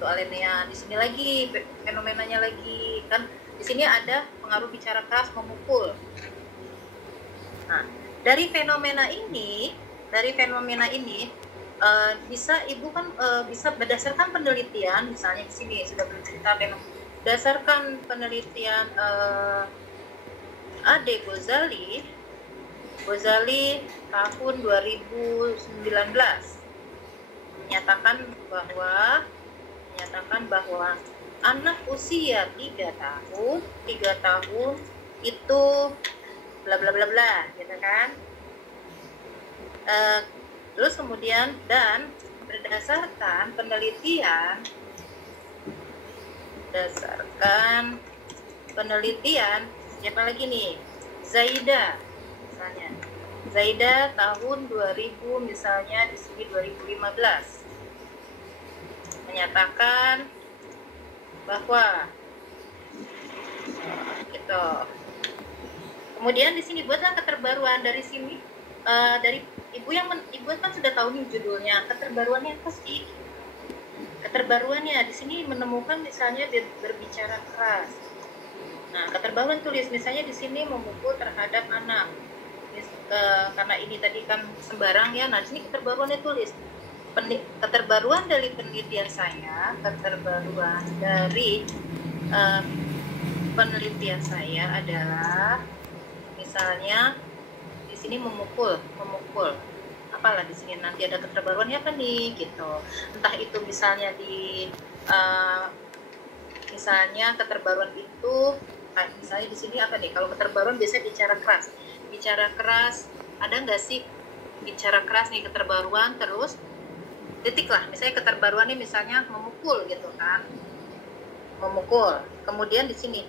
suatu alinea. Di sini lagi fenomenanya lagi kan, di sini ada pengaruh bicara keras memukul. Nah, dari fenomena ini bisa ibu kan bisa berdasarkan penelitian, misalnya di sini sudah bercerita berdasarkan penelitian Ade Ghazali tahun 2019 menyatakan bahwa anak usia 3 tahun itu bla bla bla bla gitu kan. Terus kemudian dan berdasarkan penelitian siapa lagi nih, Zaida misalnya, Zaida tahun 2000 misalnya, di sini 2015 menyatakan bahwa gitu. Kemudian di sini buatlah keterbaruan dari sini, dari ibu kan sudah tahu nih judulnya, keterbaruannya apa sih? Keterbaruannya di sini menemukan misalnya berbicara keras. Nah, keterbaruan tulis misalnya di sini memukul terhadap anak. Karena ini tadi kan sembarang ya. Nah, di sini keterbaruannya tulis. Keterbaruan dari penelitian saya, penelitian saya adalah misalnya di sini memukul. Apalah di sini nanti ada keterbaruannya apa nih gitu. Entah itu misalnya misalnya keterbaruan itu misalnya di sini apa nih? Kalau keterbaruan biasanya bicara keras ada nggak sih bicara keras nih keterbaruan, terus titik lah, misalnya keterbaruannya misalnya memukul gitu kan, memukul. Kemudian di sini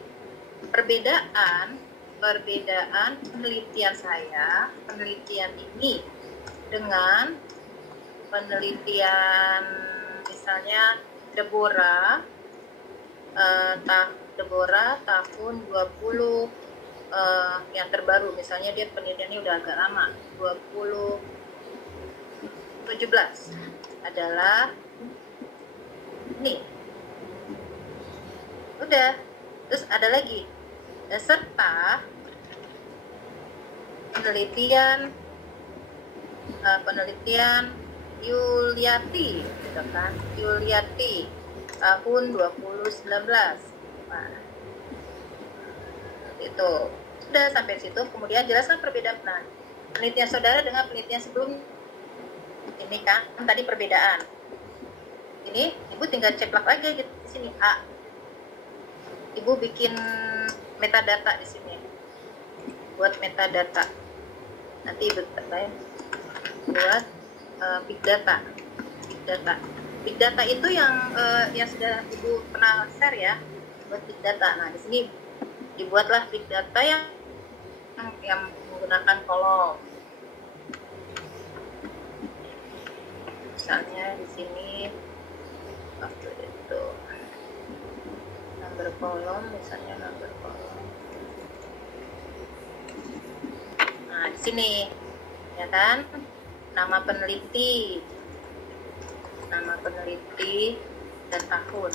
perbedaan penelitian ini dengan penelitian misalnya Deborah tahun 20 yang terbaru, misalnya dia penelitiannya udah agak lama, 2017 adalah nih. Udah. Terus ada lagi serta penelitian Yuliati gitu kan, Yuliati tahun 2019. Nah, itu sudah sampai situ. Kemudian jelaskan perbedaan penelitian saudara dengan penelitian sebelum ini kan tadi perbedaan. Ini ibu tinggal ceplak aja gitu di sini A. Ibu bikin metadata di sini. Buat metadata. Nanti ibu buat big data. Big data itu yang sudah ibu pernah share ya, buat big data. Nah, di sini dibuatlah big data yang menggunakan kolom. Misalnya di sini waktu itu number kolom, misalnya number kolom. Nah, di sini ya kan, nama peneliti dan tahun.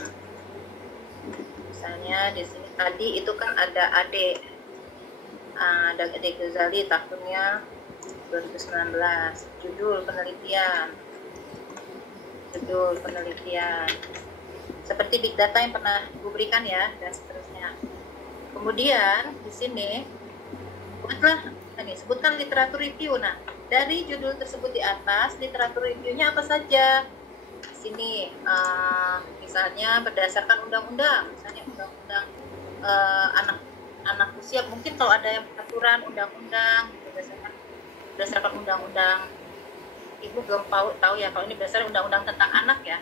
Misalnya di sini tadi itu kan ada Ade Ghazali tahunnya 2019. Judul penelitian seperti big data yang pernah Ibu berikan ya, dan seterusnya. Kemudian di sini sebutkan literatur review. Nah, dari judul tersebut di atas, literatur reviewnya apa saja? Di sini misalnya berdasarkan undang-undang, misalnya undang-undang anak usia, mungkin kalau ada yang peraturan undang-undang berdasarkan undang-undang. Ibu belum tahu ya kalau ini berdasarkan undang-undang tentang anak ya.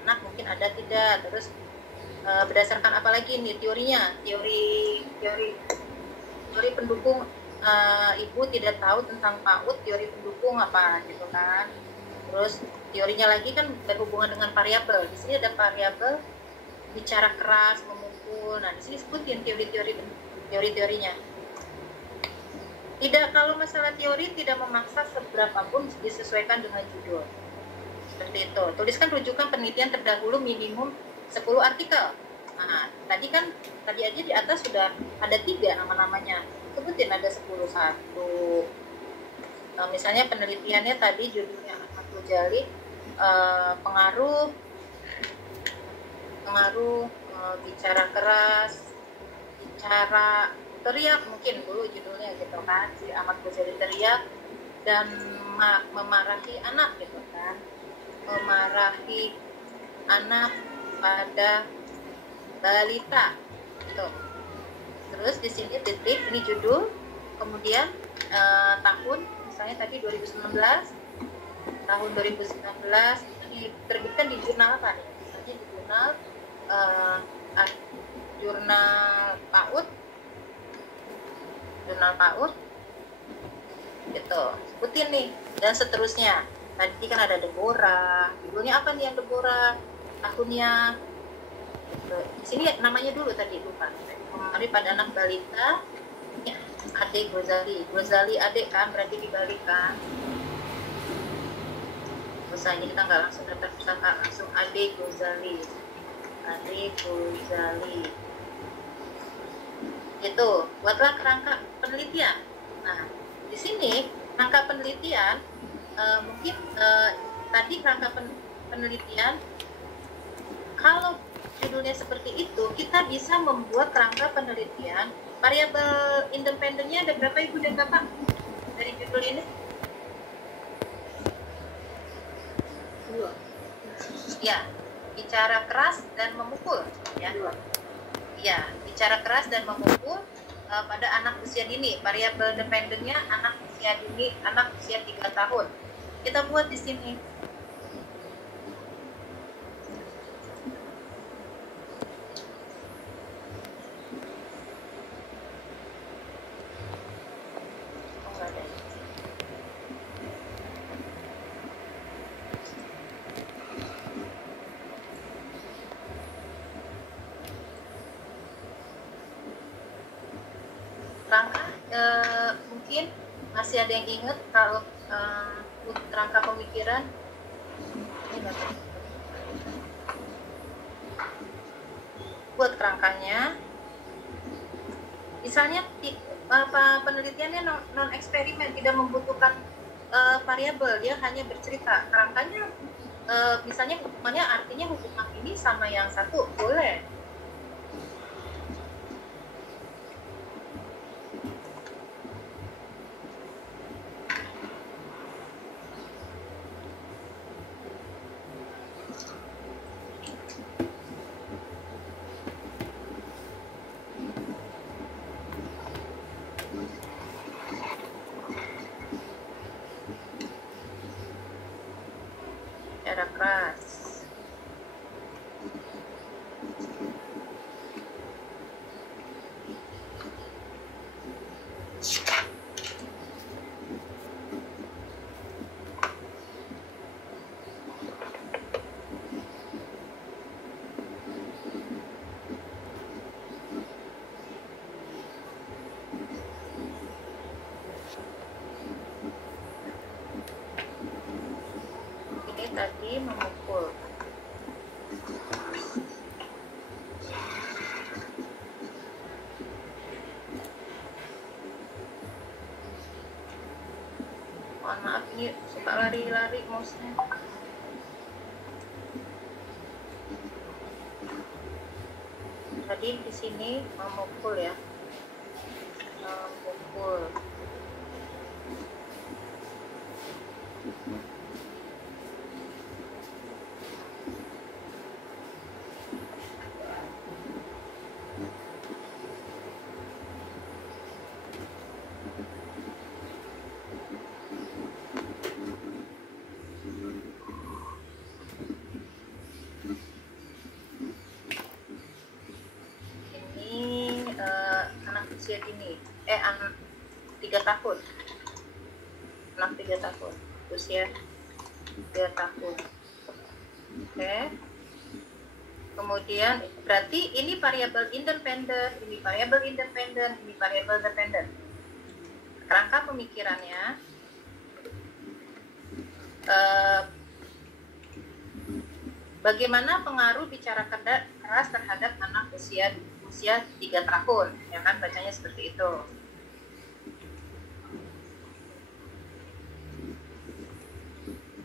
Anak mungkin ada tidak. Terus berdasarkan apa lagi nih teorinya? Teori pendukung. Ibu tidak tahu tentang PAUD, teori pendukung apa gitu kan. Terus teorinya lagi kan berhubungan dengan variabel. Di sini ada variabel bicara keras, memukul. Nah, di sini sebutin teorinya. Tidak, kalau masalah teori tidak memaksa seberapapun disesuaikan dengan judul. Seperti itu. Tuliskan rujukan penelitian terdahulu minimum 10 artikel. Nah, tadi aja di atas sudah ada 3 nama-namanya. Sebutin ada 10. Satu. Misalnya penelitiannya tadi judulnya Ahmad Ghazali, pengaruh bicara keras, bicara teriak, mungkin dulu judulnya gitu kan, si Ahmad Ghazali teriak dan memarahi anak gitu kan, memarahi anak pada balita gitu. Terus di sini titik, ini judul, kemudian tahun, misalnya tadi 2019, tahun 2019 itu diterbitkan di jurnal apa nih? Misalnya di jurnal PAUD gitu, sebutin nih, dan seterusnya. Tadi kan ada Deborah, judulnya apa nih yang Deborah, tahunnya gitu. Di sini namanya dulu tadi lupa, memarahi pada anak balita ya, adik Ghazali adik kan, berarti dibalik kan, misalnya kita nggak langsung daftar pusaka, langsung adik Ghazali itu. Buatlah kerangka penelitian. Nah, di sini kerangka penelitian mungkin tadi kerangka penelitian, kalau judulnya seperti itu, kita bisa membuat kerangka penelitian. Variabel independennya ada berapa Ibu dan Bapak dari judul ini? 2. Ya, bicara keras dan memukul ya. Ya, bicara keras dan memukul pada anak usia dini. Variabel dependennya anak usia dini, anak usia 3 tahun. Kita buat di sini. Mungkin masih ada yang ingat kalau kerangka pemikiran buat kerangkanya, misalnya penelitiannya non eksperimen, tidak membutuhkan variabel, dia hanya bercerita. Kerangkanya misalnya hukumannya, artinya hukuman ini sama yang satu, boleh. Keras. Ini tadi memukul. Mohon maaf, ini suka lari-lari mouse-nya. Tadi di sini memukul ya, memukul. Usia dini, anak 3 tahun, anak 3 tahun, usia 3 tahun. Oke. Kemudian berarti ini variabel independen, ini variabel independen, ini variabel dependen. Kerangka pemikirannya Bagaimana pengaruh bicara keras terhadap anak usia 3 tahun, ya kan, bacanya seperti itu.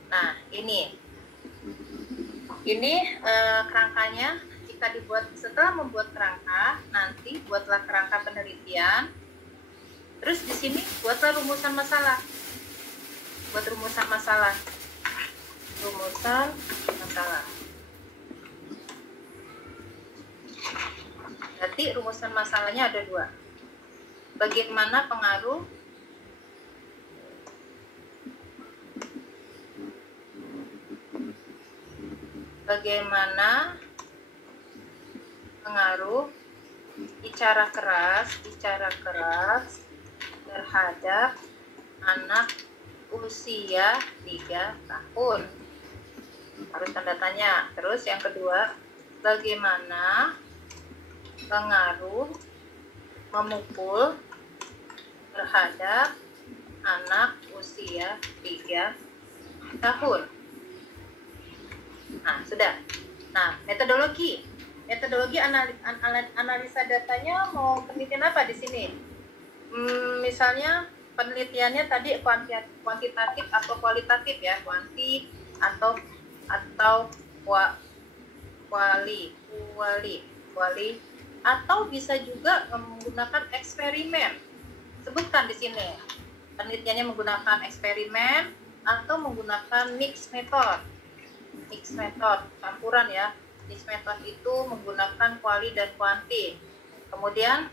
Nah, ini kerangkanya. Jika setelah membuat kerangka, nanti buatlah kerangka penelitian. Terus di sini buatlah rumusan masalah. Buat rumusan masalah. Berarti rumusan masalahnya ada 2. Bagaimana pengaruh bicara keras terhadap anak usia 3 tahun. Harus tanda tanya. Terus yang kedua, bagaimana pengaruh memukul terhadap anak usia 3 tahun. Nah, sudah. Nah, metodologi analisa datanya mau penelitian apa di sini? Misalnya penelitiannya tadi kuantitatif atau kualitatif ya, kuanti atau kuali, atau bisa juga menggunakan eksperimen. Sebutkan di sini. Penelitiannya menggunakan eksperimen atau menggunakan mix method, campuran ya. Mix method itu menggunakan kuali dan kuanti. Kemudian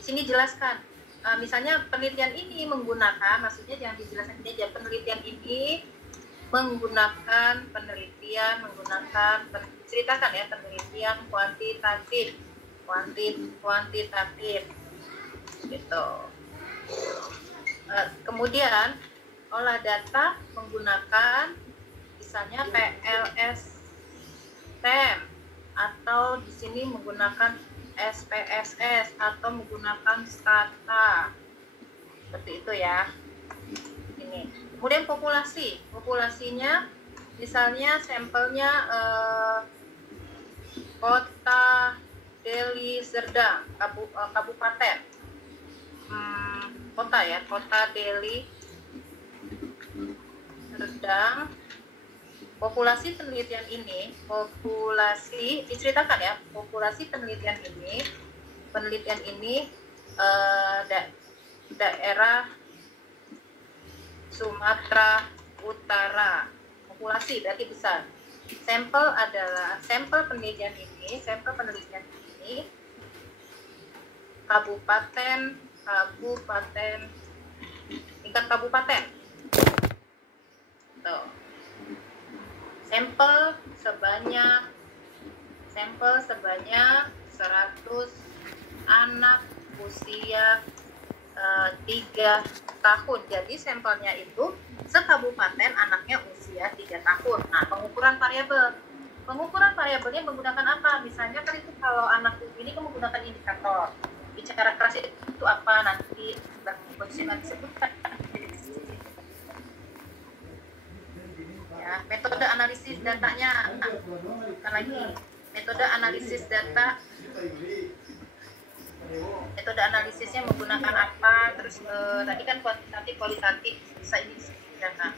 di sini jelaskan, misalnya penelitian ini menggunakan, maksudnya jangan dijelaskan ini aja, penelitian ini ceritakan ya, penelitian kuantitatif gitu. Kemudian olah data menggunakan misalnya PLS-TEM atau di sini menggunakan SPSS atau menggunakan Stata. Seperti itu ya. Ini. Kemudian populasinya misalnya sampelnya Kota Deli Serdang, kabupaten. Kota Deli Serdang. Populasi penelitian ini, diceritakan ya, populasi penelitian ini daerah Sumatera Utara. Populasi berarti besar. Sampel penelitian ini tingkat kabupaten. Tuh. Sampel sebanyak 100 anak usia 3 tahun. Jadi sampelnya itu sekabupaten anaknya usia 3 tahun. Nah, pengukuran variabelnya menggunakan apa? Misalnya kan itu kalau anak ini kan menggunakan indikator. Bicara keras itu apa? Nanti disebutkan. Ya, metode analisis datanya. Metode analisisnya menggunakan apa? Terus tadi kan kuantitatif, kualitatif, bisa ini data.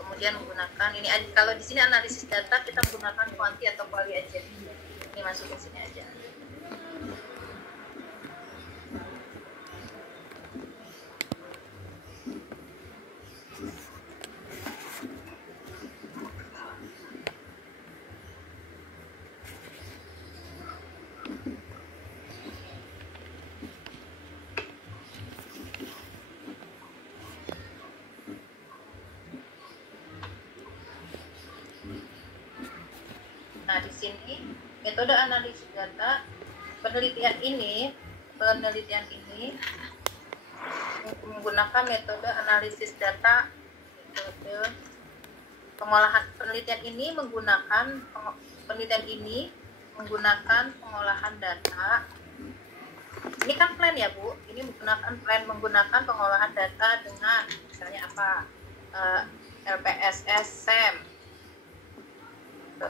Kemudian menggunakan ini, kalau di sini analisis data kita menggunakan kuanti atau kuali aja. Ini masukin sini aja. Nah, di sini metode analisis data penelitian ini menggunakan metode analisis data. Metode pengolahan penelitian ini menggunakan pengolahan data. Ini kan plan ya, Bu. Ini menggunakan pengolahan data dengan misalnya apa? LPSS, SEM.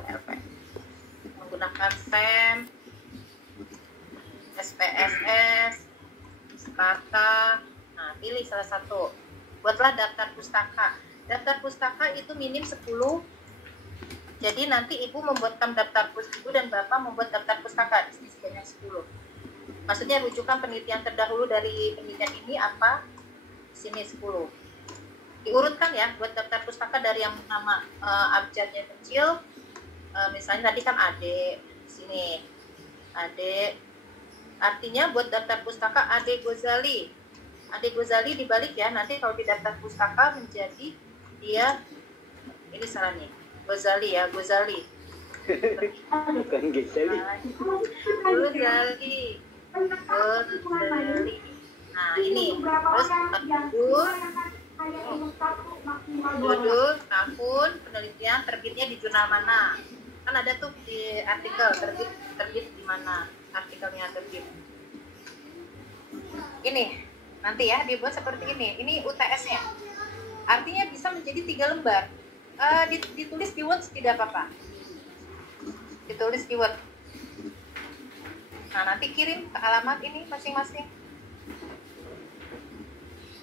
LP. Menggunakan SEM, SPSS, Strata. Nah, pilih salah satu. Buatlah daftar pustaka. Daftar pustaka itu minim 10. Jadi nanti ibu membuatkan daftar pustaka, ibu dan bapak membuat daftar pustaka di sini sebanyak 10. Maksudnya rujukan penelitian terdahulu dari penelitian ini apa? Sini 10. Diurutkan ya, buat daftar pustaka dari yang nama abjadnya kecil. Misalnya tadi kan Ade, sini Ade. Artinya buat daftar pustaka Ade Ghazali. Ade Ghazali dibalik ya, nanti kalau di daftar pustaka menjadi dia, ini salah nih, Ghazali ya, Ghazali. Bukan Ghazali. Ghazali. Nah ini, terus judul, tahun, penelitian, terbitnya di jurnal mana? Kan ada tuh di artikel terbit di mana artikelnya terbit. Ini nanti ya dibuat seperti ini. Ini UTS-nya. Artinya bisa menjadi 3 lembar. Ditulis di Word tidak apa-apa. Ditulis di Word. Nah, nanti kirim ke alamat ini masing-masing.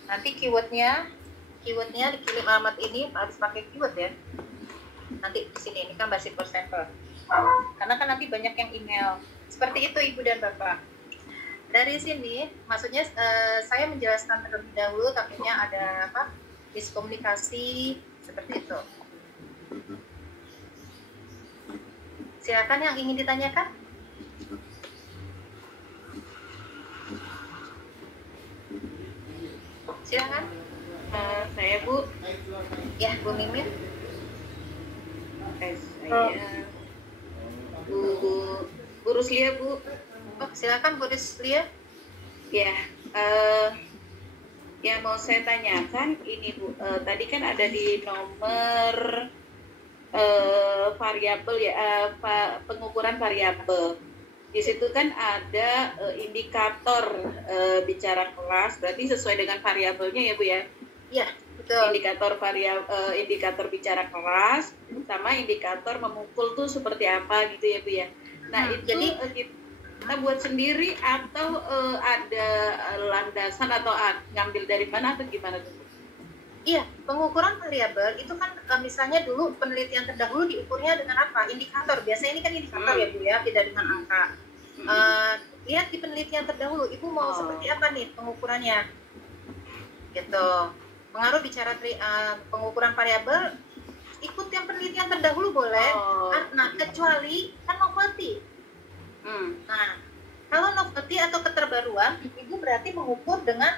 Nanti keywordnya dikirim alamat ini harus pakai keyword ya. Nanti di sini ini kan basic course sampel. Karena kan nanti banyak yang email. Seperti itu Ibu dan Bapak. Dari sini maksudnya saya menjelaskan terlebih dahulu, takutnya ada apa? Miskomunikasi seperti itu. Silakan yang ingin ditanyakan. Silakan. Saya Bu. Ya, Bu Mimin. Saya Bu Ruslia Bu. Oh, silakan Bu Ruslia. Ya, yang mau saya tanyakan ini Bu. Tadi kan ada di nomor variabel ya, pengukuran variabel. Di situ kan ada indikator bicara kelas, berarti sesuai dengan variabelnya ya Bu ya? Iya, betul. Indikator bicara kelas sama indikator memukul tuh seperti apa gitu ya Bu ya? Nah itu jadi kita buat sendiri atau ada landasan atau ngambil dari mana atau gimana tuh? Iya, pengukuran variabel itu kan misalnya dulu penelitian terdahulu diukurnya dengan apa? Indikator. Biasanya ini kan indikator ya Bu ya, tidak dengan angka. Lihat di penelitian terdahulu, Ibu mau seperti apa nih pengukurannya? Gitu. Pengaruh bicara pengukuran variabel, ikut yang penelitian terdahulu boleh. Nah, kecuali kan novelty. Nah, kalau novelty atau keterbaruan, Ibu berarti mengukur dengan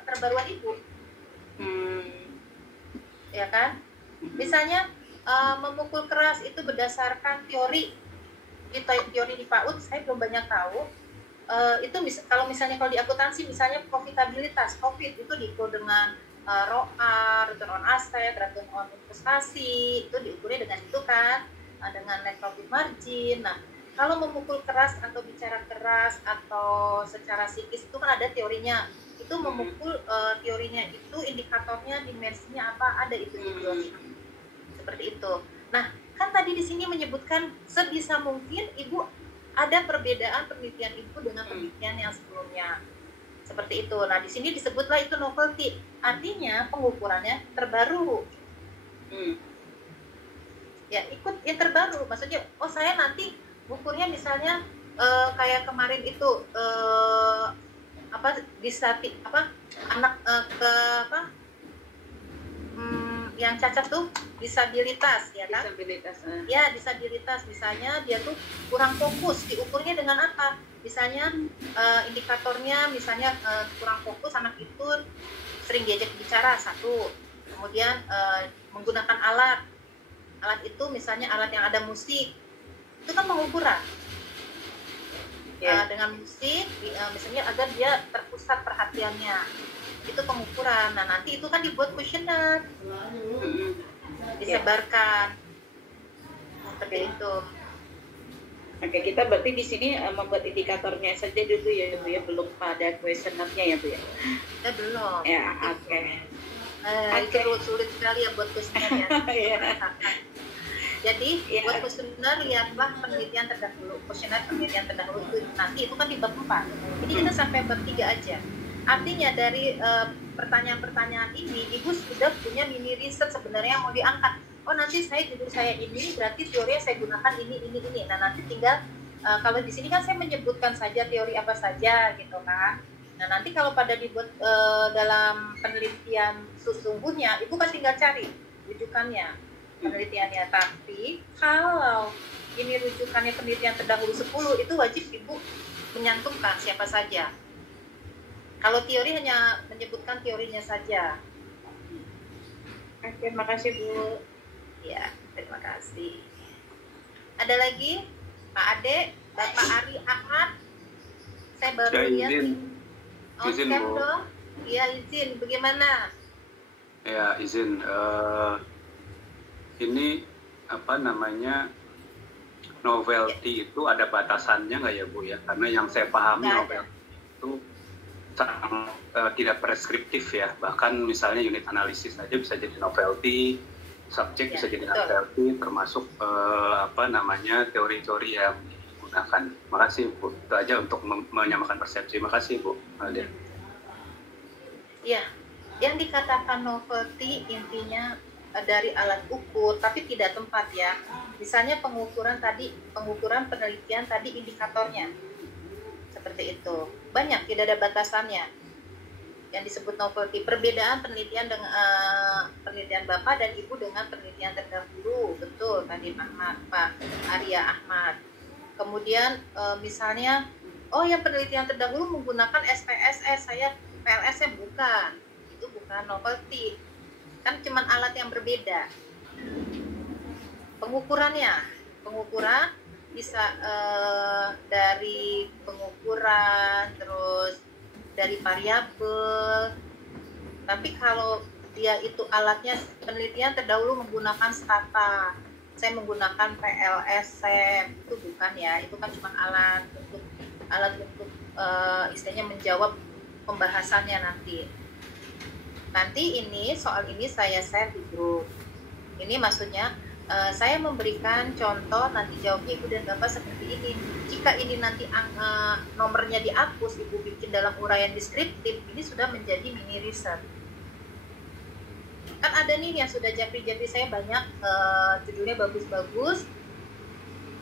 keterbaruan Ibu. Ya kan? Misalnya memukul keras itu berdasarkan teori di PAUD, saya belum banyak tahu. Itu kalau misalnya di akuntansi misalnya profitabilitas, profit itu diukur dengan ROA, return on asset, return on investasi, itu diukurnya dengan itu kan, dengan net profit margin. Nah, kalau memukul keras atau bicara keras atau secara psikis itu kan ada teorinya. Itu memukul teorinya itu indikatornya, dimensinya apa, ada itu di teori. Seperti itu. Nah, kan tadi di sini menyebutkan sebisa mungkin Ibu ada perbedaan penelitian Ibu dengan penelitian yang sebelumnya. Seperti itu. Nah, di sini disebutlah itu novelty. Artinya pengukurannya terbaru. Ya, ikut yang terbaru. Maksudnya, saya nanti ukurnya misalnya kayak kemarin itu yang cacat tuh disabilitas ya kan? Disabilitas misalnya dia tuh kurang fokus, diukurnya dengan apa? Misalnya indikatornya misalnya kurang fokus, anak itu sering diajak bicara, satu. Kemudian menggunakan alat itu misalnya alat yang ada musik, itu kan pengukuran. Dengan musik misalnya agar dia terpusat perhatiannya, itu pengukuran. Nah, nanti itu kan dibuat kuesioner, disebarkan seperti itu. Oke, kita berarti di sini membuat indikatornya saja dulu ya Bu ya, belum pada kuesionernya ya Bu ya? Belum. Ya, oke. Itu sulit sekali ya buat kuesioner ya. Jadi Ya. buat kuesioner lihatlah penelitian terdahulu. Kuesioner penelitian terdahulu itu nanti itu kan di bab 4. Ini kita sampai bab 3 aja. Artinya dari pertanyaan-pertanyaan ini Ibu sudah punya mini riset sebenarnya yang mau diangkat. Oh nanti saya judul saya ini berarti teori yang saya gunakan ini. Nah nanti tinggal kalau di sini kan saya menyebutkan saja teori apa saja gitu kan. Nah nanti kalau pada dibuat dalam penelitian sesungguhnya Ibu kan tinggal cari rujukannya penelitiannya. Tapi kalau ini rujukannya penelitian terdahulu 10 itu wajib Ibu menyantumkan siapa saja. Kalau teori hanya menyebutkan teorinya saja. Oke, makasih Bu. Ya, terima kasih. Ada lagi Pak Ade, Bapak Ari Ahmad. Saya baru lihat nih. Izin, Cam Bu. dong. Iya izin. Bagaimana? Ya, izin. Ini apa namanya, novelty itu ada batasannya nggak ya Bu ya? Karena yang saya pahami Nggak ada. novelty itu sangat tidak preskriptif ya. Bahkan misalnya unit analisis saja bisa jadi novelty, subjek Ya, bisa jadi betul. novelty, termasuk apa namanya teori-teori yang digunakan. Makasih Bu. Itu aja untuk menyamakan persepsi. Makasih Bu. Alden. Ya, yang dikatakan novelty intinya dari alat ukur, tapi tidak tempat ya. Misalnya pengukuran penelitian tadi indikatornya. Seperti itu. Banyak, tidak ada batasannya. Yang disebut novelty, perbedaan penelitian dengan penelitian Bapak dan Ibu dengan penelitian terdahulu. Betul, tadi Pak Arya Ahmad. Kemudian misalnya, oh yang penelitian terdahulu menggunakan SPSS, saya PLS-nya bukan. Itu bukan novelty. Kan cuma alat yang berbeda. Pengukuran bisa dari pengukuran, terus dari variabel. Tapi kalau dia itu alatnya penelitian terdahulu menggunakan stata, saya menggunakan PLSM, itu bukan ya, itu kan cuma alat untuk istilahnya menjawab pembahasannya nanti. Nanti soal ini saya share di grup. Ini maksudnya saya memberikan contoh, nanti jawabnya Ibu dan Bapak seperti ini. Jika ini nanti nomornya dihapus, Ibu bikin dalam uraian deskriptif, ini sudah menjadi mini riset. Kan ada nih yang sudah japri-japri saya banyak, judulnya bagus-bagus.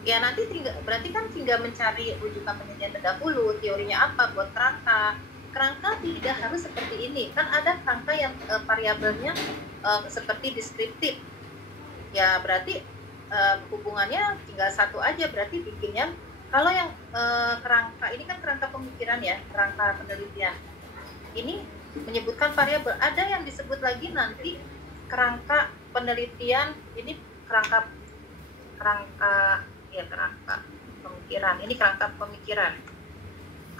Ya nanti berarti kan tinggal mencari rujukan penelitian terdahulu, teorinya apa, buat kerangka. Kerangka tidak harus seperti ini, kan ada kerangka yang variabelnya seperti deskriptif. Ya berarti hubungannya tinggal satu aja, berarti bikinnya kalau yang kerangka ini kan kerangka pemikiran ya, kerangka penelitian. Ini menyebutkan variabel. Ada yang disebut lagi nanti kerangka penelitian, ini kerangka pemikiran. Ini kerangka pemikiran.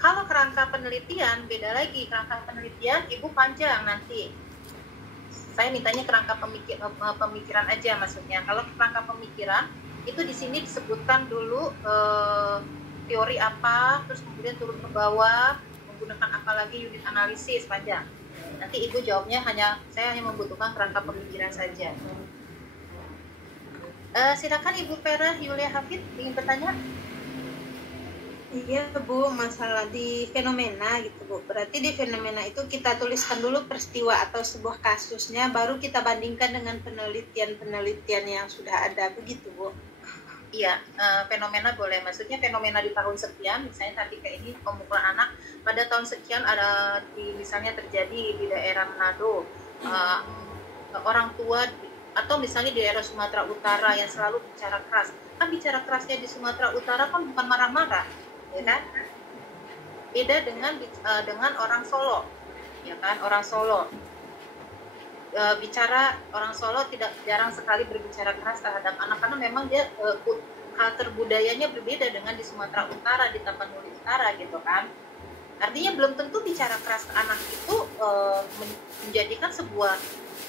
Kalau kerangka penelitian beda lagi, kerangka penelitian Ibu panjang nanti. Saya mintanya kerangka pemikiran aja maksudnya. Kalau kerangka pemikiran itu di sini disebutkan dulu teori apa, terus kemudian turun ke bawah menggunakan apa lagi, unit analisis panjang. Nanti Ibu jawabnya saya hanya membutuhkan kerangka pemikiran saja. Silakan Ibu Vera Yulia Hafid ingin bertanya. Iya Bu, masalah di fenomena gitu Bu. Berarti di fenomena itu kita tuliskan dulu peristiwa atau sebuah kasusnya, baru kita bandingkan dengan penelitian-penelitian yang sudah ada, begitu Bu? Iya, fenomena boleh. Maksudnya fenomena di tahun sekian, misalnya tadi kayak ini pemukulan anak pada tahun sekian ada misalnya terjadi di daerah Manado, orang tua atau misalnya di daerah Sumatera Utara yang selalu bicara keras. Kan bicara kerasnya di Sumatera Utara kan bukan marah-marah, ya kan? Beda dengan orang Solo, ya kan? Orang Solo bicara orang Solo jarang sekali berbicara keras terhadap anak karena memang dia kultur budayanya berbeda dengan di Sumatera Utara, di Tapanuli Utara gitu kan. Artinya belum tentu bicara keras ke anak itu menjadikan sebuah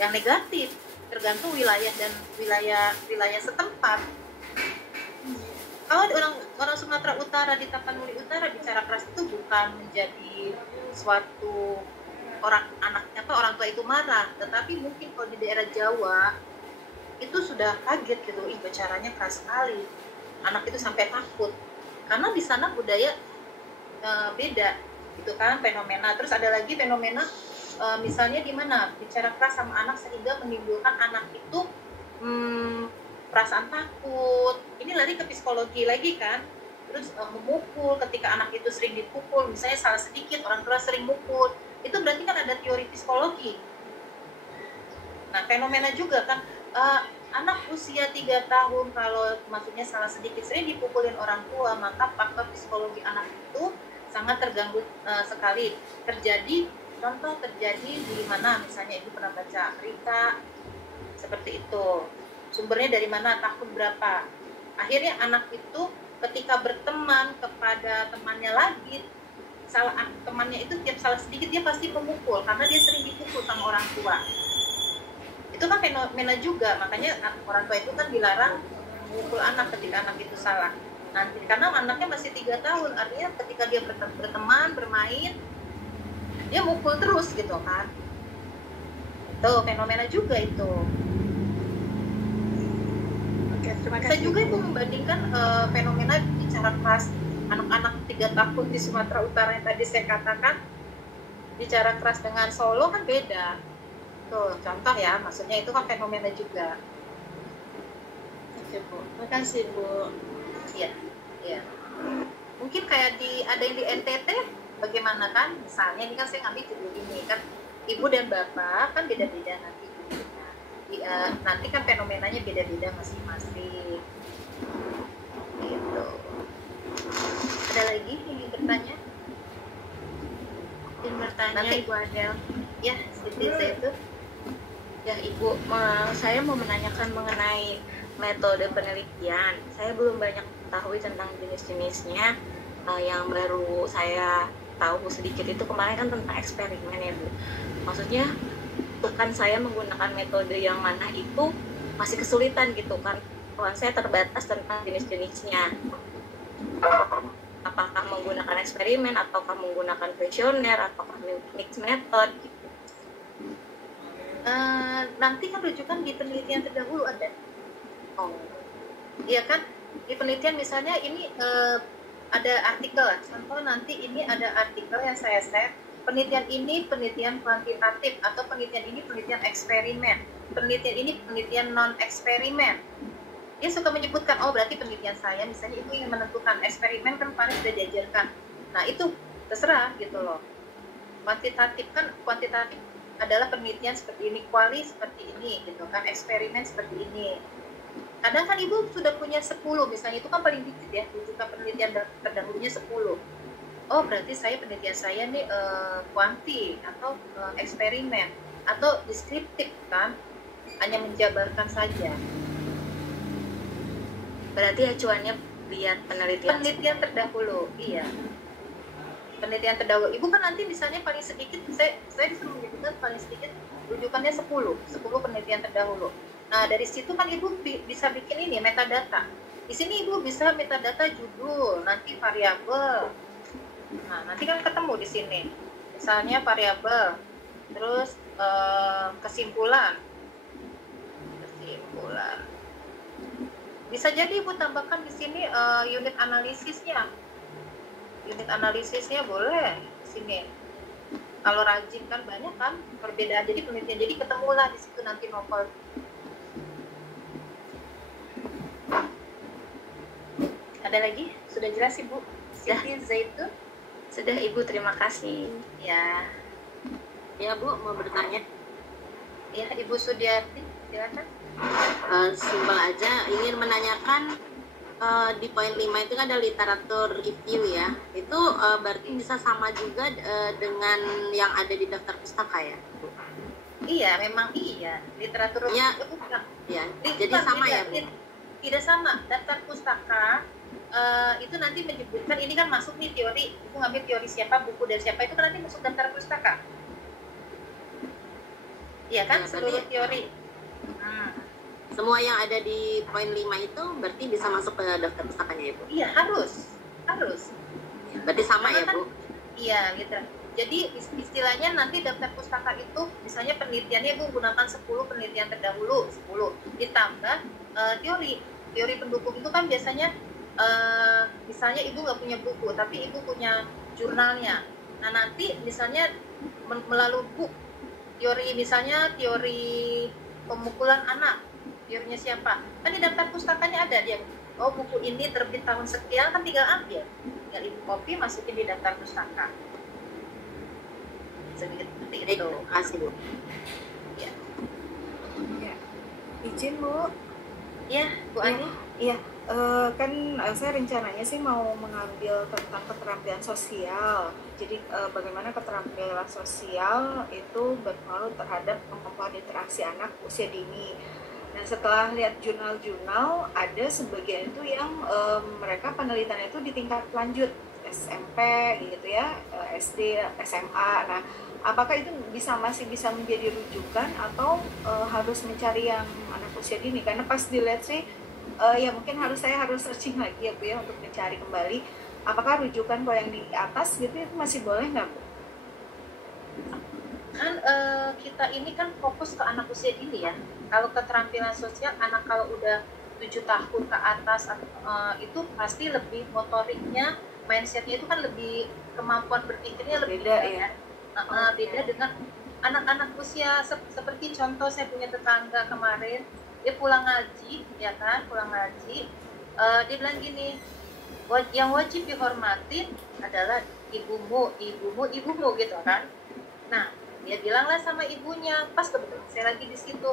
yang negatif, tergantung wilayah dan wilayah setempat. Kalau orang Sumatera Utara di Tapanuli Utara bicara keras itu bukan menjadi suatu orang tua itu marah, tetapi mungkin kalau di daerah Jawa itu sudah kaget gitu, ih bicaranya keras sekali, anak itu sampai takut karena di sana budaya beda gitu kan fenomena. Terus ada lagi fenomena misalnya di mana bicara keras sama anak sehingga menimbulkan anak itu perasaan takut, ini lari ke psikologi lagi kan. Terus memukul, ketika anak itu sering dipukul, misalnya salah sedikit orang tua sering mukul, itu berarti kan ada teori psikologi. Nah fenomena juga kan anak usia 3 tahun kalau maksudnya salah sedikit sering dipukulin orang tua, maka faktor psikologi anak itu sangat terganggu sekali. Contoh terjadi di mana, misalnya ibu pernah baca berita seperti itu, sumbernya dari mana, tahun berapa, akhirnya anak itu ketika berteman kepada temannya lagi, temannya itu tiap salah sedikit dia pasti memukul karena dia sering dipukul sama orang tua. Itu kan fenomena juga, makanya orang tua itu kan dilarang memukul anak ketika anak itu salah. Nanti karena anaknya masih 3 tahun, artinya ketika dia berteman, bermain, dia mukul terus gitu kan. Itu fenomena juga itu. Oke, terima Saya kasih. juga itu membandingkan fenomena bicara keras anak-anak 3 tahun di Sumatera Utara yang tadi saya katakan, bicara keras dengan Solo kan beda. Tuh, contoh ya, maksudnya itu kan fenomena juga. Oke, Bu. Terima kasih, Bu. Iya, iya. Mungkin kayak ada yang di NTT, bagaimana kan? Misalnya ini kan saya ngambil judul ini kan, ibu dan bapak kan beda-beda nanti judulnya. Nanti kan fenomenanya beda-beda masing-masing. Gitu. Ada lagi yang ingin bertanya? Izin bertanya, Nanti. Ibu Adel. Ya, seperti itu. Ya, Ibu, saya mau menanyakan mengenai metode penelitian. Saya belum banyak tahu tentang jenis-jenisnya. Yang baru saya tahu sedikit itu kemarin kan tentang eksperimen ya, Bu. Maksudnya, bukan saya menggunakan metode yang mana itu masih kesulitan gitu kan. Kalau saya terbatas tentang jenis-jenisnya. Apakah menggunakan eksperimen, ataukah menggunakan kuesioner, ataukah mixed method gitu. Nanti kan rujukan di penelitian terdahulu ada. Oh, Iya kan? Di penelitian misalnya ini ada artikel lah. Contoh nanti ini ada artikel yang saya share. Penelitian ini penelitian kuantitatif atau penelitian ini penelitian eksperimen. Penelitian ini penelitian non eksperimen. Dia suka menyebutkan, oh berarti penelitian saya misalnya itu yang menentukan, eksperimen kan paling sudah diajarkan. Nah itu terserah gitu loh. Kuantitatif adalah penelitian seperti ini, kuali seperti ini gitu kan, eksperimen seperti ini. Kadang kan ibu sudah punya 10 misalnya, itu kan paling dikit ya, rujukan penelitian terdahulunya 10. Oh berarti penelitian saya nih kuanti atau eksperimen atau deskriptif kan, hanya menjabarkan saja. berarti acuannya lihat penelitian terdahulu. Iya, penelitian terdahulu. Ibu kan nanti misalnya paling sedikit, saya disuruh menyebutkan paling sedikit rujukannya 10 penelitian terdahulu. Nah dari situ kan ibu bisa bikin ini metadata. Di sini ibu bisa metadata judul, nanti variabel. Nah nanti kan ketemu di sini, misalnya variabel, terus kesimpulan. Bisa jadi ibu tambahkan di sini unit analisisnya. Unit analisisnya boleh di sini. Kalau rajin kan banyak kan perbedaan, jadi penelitian, jadi ketemulah di situ nanti novel. Ada lagi? Sudah jelas Ibu? Siti Zaitun? Sudah, Ibu, terima kasih. Ya. Ya Bu, mau bertanya. Ya, Ibu Sudiati, silakan. Simpel aja, ingin menanyakan di poin 5 itu kan ada literatur review ya. Itu berarti bisa sama juga dengan yang ada di daftar pustaka ya? Iya, memang iya. Literatur Ya. review bukan. Ya, jadi sama ya Bu? Tidak sama. Daftar pustaka itu nanti menyebutkan, ini kan masuk nih teori, ibu ngambil teori siapa, buku dari siapa, itu kan nanti masuk daftar pustaka. Iya kan, Ya, seluruh berarti- teori. Semua yang ada di poin 5 itu berarti bisa masuk ke daftar pustakanya ya Bu? Iya, harus. Ya, berarti sama Karena ya kan- Bu? Iya, Jadi istilahnya nanti daftar pustaka itu misalnya penelitiannya ibu gunakan 10 penelitian terdahulu 10 ditambah teori pendukung itu kan biasanya misalnya ibu nggak punya buku tapi ibu punya jurnalnya. Nah nanti misalnya melalui buku teori misalnya teori pemukulan anak, teorinya siapa, kan di daftar pustakanya ada dia. Oh buku ini terbit tahun sekian, kan tinggal ambil, tinggal ibu copy masukin di daftar pustaka. Seperti itu. Terima kasih Bu. Ya, Ya. Izin Bu. ya Bu Ani. Iya, kan saya rencananya sih mau mengambil tentang keterampilan sosial. Jadi bagaimana keterampilan sosial itu berpengaruh terhadap kemampuan interaksi anak usia dini. Nah setelah lihat jurnal-jurnal, ada sebagian itu yang mereka penelitiannya itu di tingkat lanjut SMP gitu ya, SD, SMA. Nah apakah itu masih bisa menjadi rujukan atau harus mencari yang anak usia dini? Karena pas dilihat sih ya mungkin saya harus searching lagi ya Bu ya untuk mencari kembali apakah rujukan kalau yang di atas gitu itu masih boleh nggak Bu? Kan kita ini kan fokus ke anak usia dini ya. Kalau keterampilan sosial anak kalau udah 7 tahun ke atas itu pasti lebih motoriknya, mindsetnya itu kan lebih, kemampuan berpikirnya lebih Beda ya. Beda dengan anak-anak usia seperti contoh saya punya tetangga kemarin dia pulang ngaji ya kan, pulang ngaji dia bilang gini, yang wajib dihormatin adalah ibumu gitu kan. Nah dia bilanglah sama ibunya, pas kebetulan saya lagi di situ,